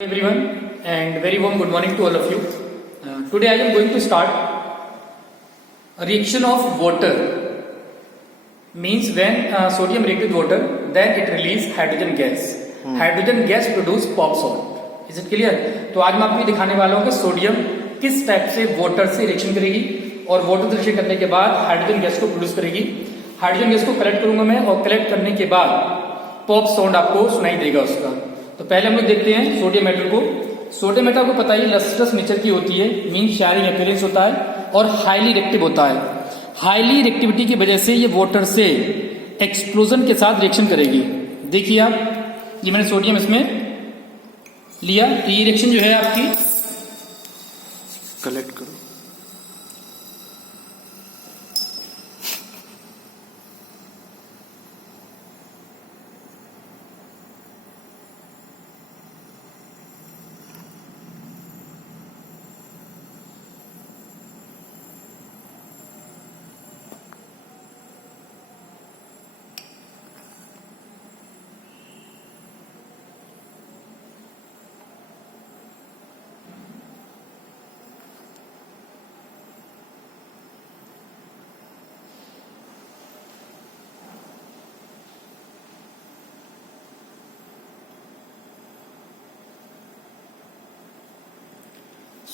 Everyone and very warm good morning to all of you. Today I am going to start a reaction of water. Means when sodium react with water, then it release hydrogen gas. Hydrogen gas produce pop salt. Is it clear? तो आज मैं आपको दिखाने वाला हूँ कि सोडियम किस टाइप से वाटर से रिएक्शन करेगी और वाटर से रिएक्शन करने के बाद हाइड्रोजन गैस को प्रोड्यूस करेगी. हाइड्रोजन गैस को कलेक्ट करूंगा मैं और कलेक्ट करने के बाद पॉप साउंड आपको सुनाई देगा उसका. तो पहले हम लोग देखते हैं सोडियम मेटल को. सोडियम मेटल को पता ही लस्ट्रस नेचर की होती है, मीन शाइनिंग अपीयरेंस होता है और हाईली रिएक्टिव होता है. हाईली रिएक्टिविटी की वजह से ये वाटर से एक्सप्लोजन के साथ रिएक्शन करेगी. देखिए आप, ये मैंने सोडियम इसमें लिया तो ये रिएक्शन जो है आपकी कलेक्ट करो.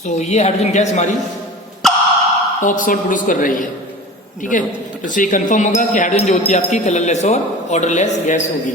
ये हाइड्रोजन गैस हमारी पॉप सॉल्ट प्रोड्यूस कर रही है. ठीक है, तो ये कंफर्म होगा कि हाइड्रोजन जो होती है आपकी कलरलेस और ऑर्डरलेस गैस होगी.